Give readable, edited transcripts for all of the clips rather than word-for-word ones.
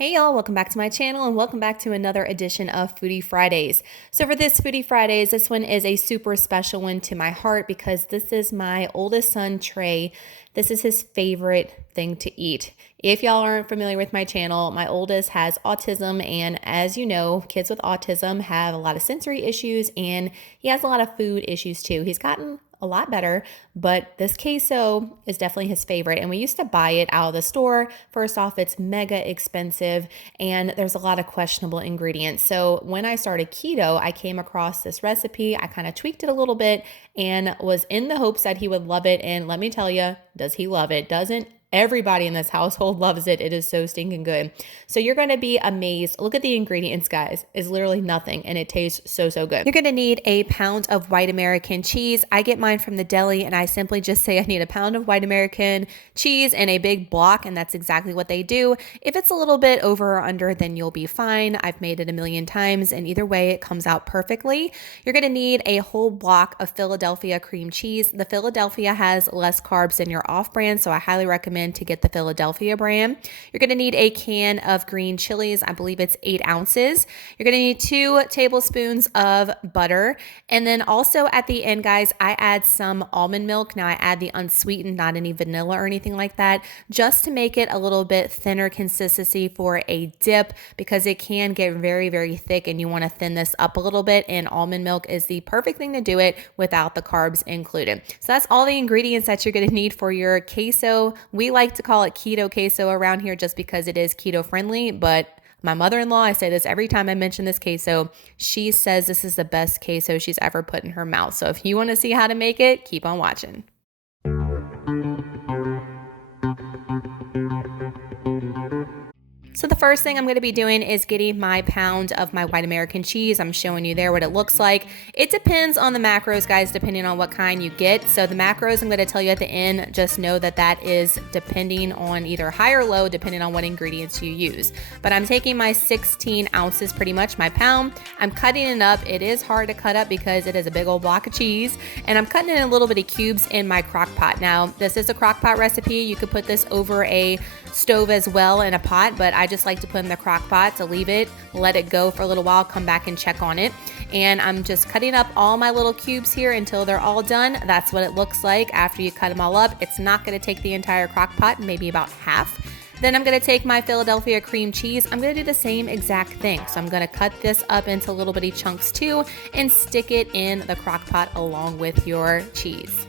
Hey y'all, welcome back to my channel and welcome back to another edition of Foodie Fridays. So for this Foodie Fridays, this one is a super special one to my heart because this is my oldest son, Trey. This is his favorite thing to eat. If y'all aren't familiar with my channel, my oldest has autism, and as you know, kids with autism have a lot of sensory issues and he has a lot of food issues too. He's gotten a lot better, but this queso is definitely his favorite. And we used to buy it out of the store. First off, it's mega expensive and there's a lot of questionable ingredients. So when I started keto, I came across this recipe. I kind of tweaked it a little bit and was in the hopes that he would love it. And let me tell you, does he love it? Doesn't everybody in this household loves it. It is so stinking good. So you're going to be amazed. Look at the ingredients, guys. It's literally nothing and it tastes so good. You're going to need a pound of white American cheese. I get mine from the deli and I simply just say I need a pound of white American cheese and a big block, and that's exactly what they do. If it's a little bit over or under, then you'll be fine. I've made it a million times and either way it comes out perfectly. You're going to need a whole block of Philadelphia cream cheese. The Philadelphia has less carbs than your off-brand, so I highly recommend to get the Philadelphia brand. You're going to need a can of green chilies. I believe it's 8 ounces. You're going to need 2 tablespoons of butter. And then also at the end, guys, I add some almond milk. Now I add the unsweetened, not any vanilla or anything like that, just to make it a little bit thinner consistency for a dip because it can get very thick and you want to thin this up a little bit, and almond milk is the perfect thing to do it without the carbs included. So that's all the ingredients that you're going to need for your queso. We like to call it keto queso around here just because it is keto friendly, but my mother-in-law, I say this every time I mention this queso, she says this is the best queso she's ever put in her mouth. So if you want to see how to make it, keep on watching. So the first thing I'm going to be doing is getting my pound of my white American cheese. I'm showing you there what it looks like. It depends on the macros, guys, depending on what kind you get. So the macros I'm going to tell you at the end, just know that that is depending on either high or low, depending on what ingredients you use. But I'm taking my 16 ounces, pretty much my pound. I'm cutting it up. It is hard to cut up because it is a big old block of cheese. And I'm cutting it in a little bit of cubes in my crock pot. Now, this is a crock pot recipe. You could put this over a stove as well in a pot, but I just like to put in the crock pot to leave it, let it go for a little while, come back and check on it. And I'm just cutting up all my little cubes here until they're all done. That's what it looks like after you cut them all up. It's not going to take the entire crock pot, maybe about half. Then I'm going to take my Philadelphia cream cheese. I'm going to do the same exact thing. So I'm going to cut this up into little bitty chunks too and stick it in the crock pot along with your cheese.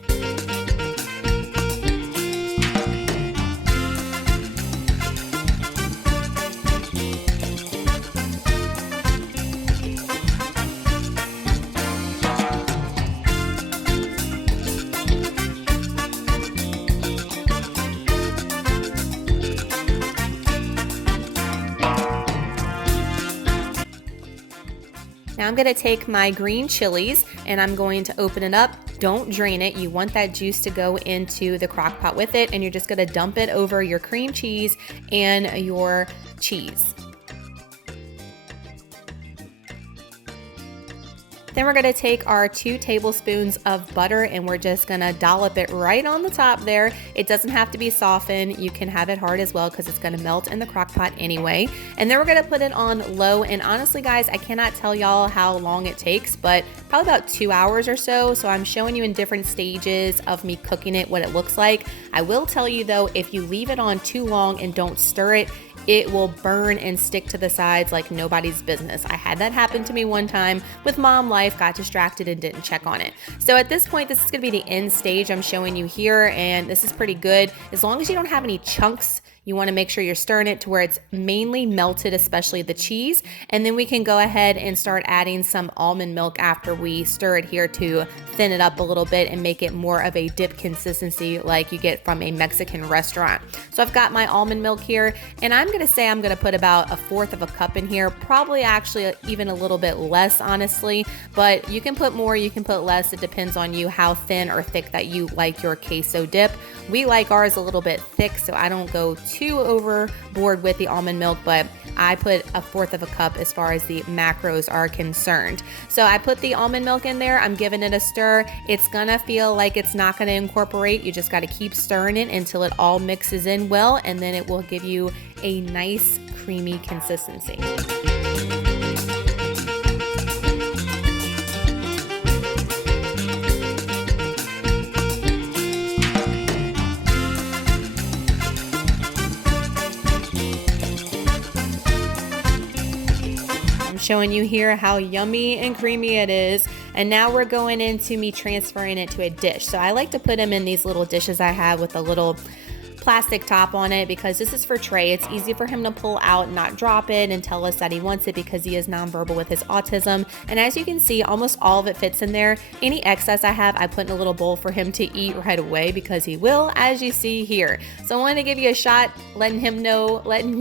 Now I'm going to take my green chilies and I'm going to open it up. Don't drain it. You want that juice to go into the crock pot with it, and you're just going to dump it over your cream cheese and your cheese. Then we're going to take our 2 tablespoons of butter and we're just going to dollop it right on the top there. It doesn't have to be softened. You can have it hard as well because it's going to melt in the crock pot anyway. And then we're going to put it on low. And honestly, guys, I cannot tell y'all how long it takes, but probably about 2 hours or so. So I'm showing you in different stages of me cooking it what it looks like. I will tell you though, if you leave it on too long and don't stir it, it will burn and stick to the sides like nobody's business. I had that happen to me one time with mom life, got distracted and didn't check on it. So at this point, this is gonna be the end stage I'm showing you here, and this is pretty good. As long as you don't have any chunks, you want to make sure you're stirring it to where it's mainly melted, especially the cheese. And then we can go ahead and start adding some almond milk after we stir it here to thin it up a little bit and make it more of a dip consistency like you get from a Mexican restaurant. So I've got my almond milk here, and I'm going to say I'm going to put about 1/4 of a cup in here, probably actually even a little bit less, honestly, but you can put more, you can put less. It depends on you how thin or thick that you like your queso dip. We like ours a little bit thick, so I don't go too overboard with the almond milk, but I put 1/4 of a cup as far as the macros are concerned. So I put the almond milk in there. I'm giving it a stir. It's gonna feel like it's not gonna incorporate. You just gotta keep stirring it until it all mixes in well, and then it will give you a nice creamy consistency. Showing you here how yummy and creamy it is. And now we're going into me transferring it to a dish. So I like to put them in these little dishes I have with a little plastic top on it, because this is for Trey. It's easy for him to pull out and not drop it and tell us that he wants it, because he is nonverbal with his autism. And as you can see, almost all of it fits in there. Any excess I have, I put in a little bowl for him to eat right away, because he will, as you see here. So I wanted to give you a shot, letting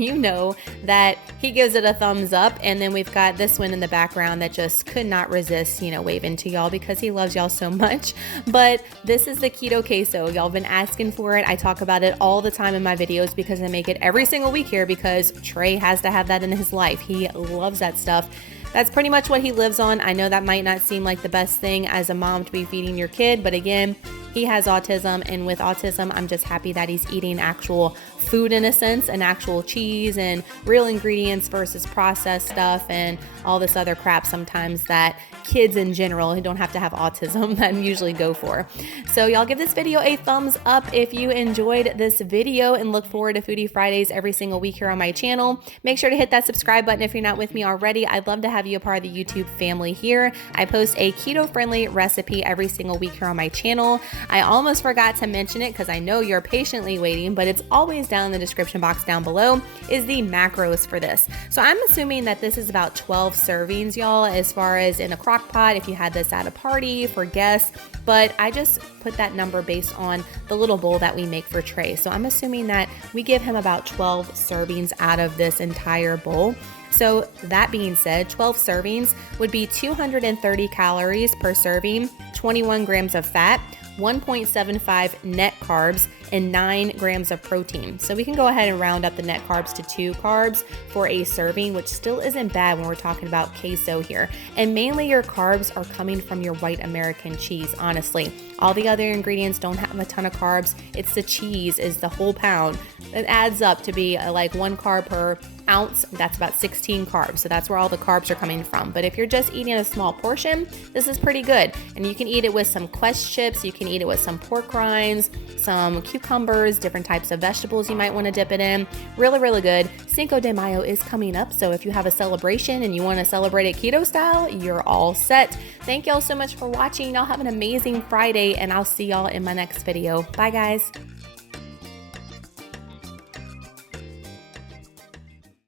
you know that he gives it a thumbs up. And then we've got this one in the background that just could not resist, waving to y'all because he loves y'all so much. But this is the Keto Queso. Y'all been asking for it. I talk about it all the time in my videos because I make it every single week here, because Trey has to have that in his life. He loves that stuff. That's pretty much what he lives on. I know that might not seem like the best thing as a mom to be feeding your kid, but again, he has autism, and with autism, I'm just happy that he's eating actual food in a sense, and actual cheese and real ingredients versus processed stuff and all this other crap sometimes that kids in general who don't have to have autism that usually go for. So y'all give this video a thumbs up if you enjoyed this video, and look forward to Foodie Fridays every single week here on my channel. Make sure to hit that subscribe button if you're not with me already. I'd love to have you a part of the YouTube family here. I post a keto-friendly recipe every single week here on my channel. I almost forgot to mention it because I know you're patiently waiting, but it's always down in the description box down below, is the macros for this. So I'm assuming that this is about 12 servings, y'all, as far as in a crock pot if you had this at a party for guests, but I just put that number based on the little bowl that we make for Trey. So I'm assuming that we give him about 12 servings out of this entire bowl. So that being said, 12 servings would be 230 calories per serving, 21 grams of fat, 1.75 net carbs, and 9 grams of protein. So we can go ahead and round up the net carbs to 2 carbs for a serving, which still isn't bad when we're talking about queso here. And mainly your carbs are coming from your white American cheese, honestly. All the other ingredients don't have a ton of carbs. It's the cheese is the whole pound. It adds up to be like 1 carb per ounce. That's about 16 carbs. So that's where all the carbs are coming from. But if you're just eating a small portion, this is pretty good. And you can eat it with some Quest chips. You can eat it with some pork rinds, some cucumbers, different types of vegetables you might want to dip it in. Really, really good. Cinco de Mayo is coming up. So if you have a celebration and you want to celebrate it keto style, you're all set. Thank y'all so much for watching. Y'all have an amazing Friday, and I'll see y'all in my next video. Bye, guys.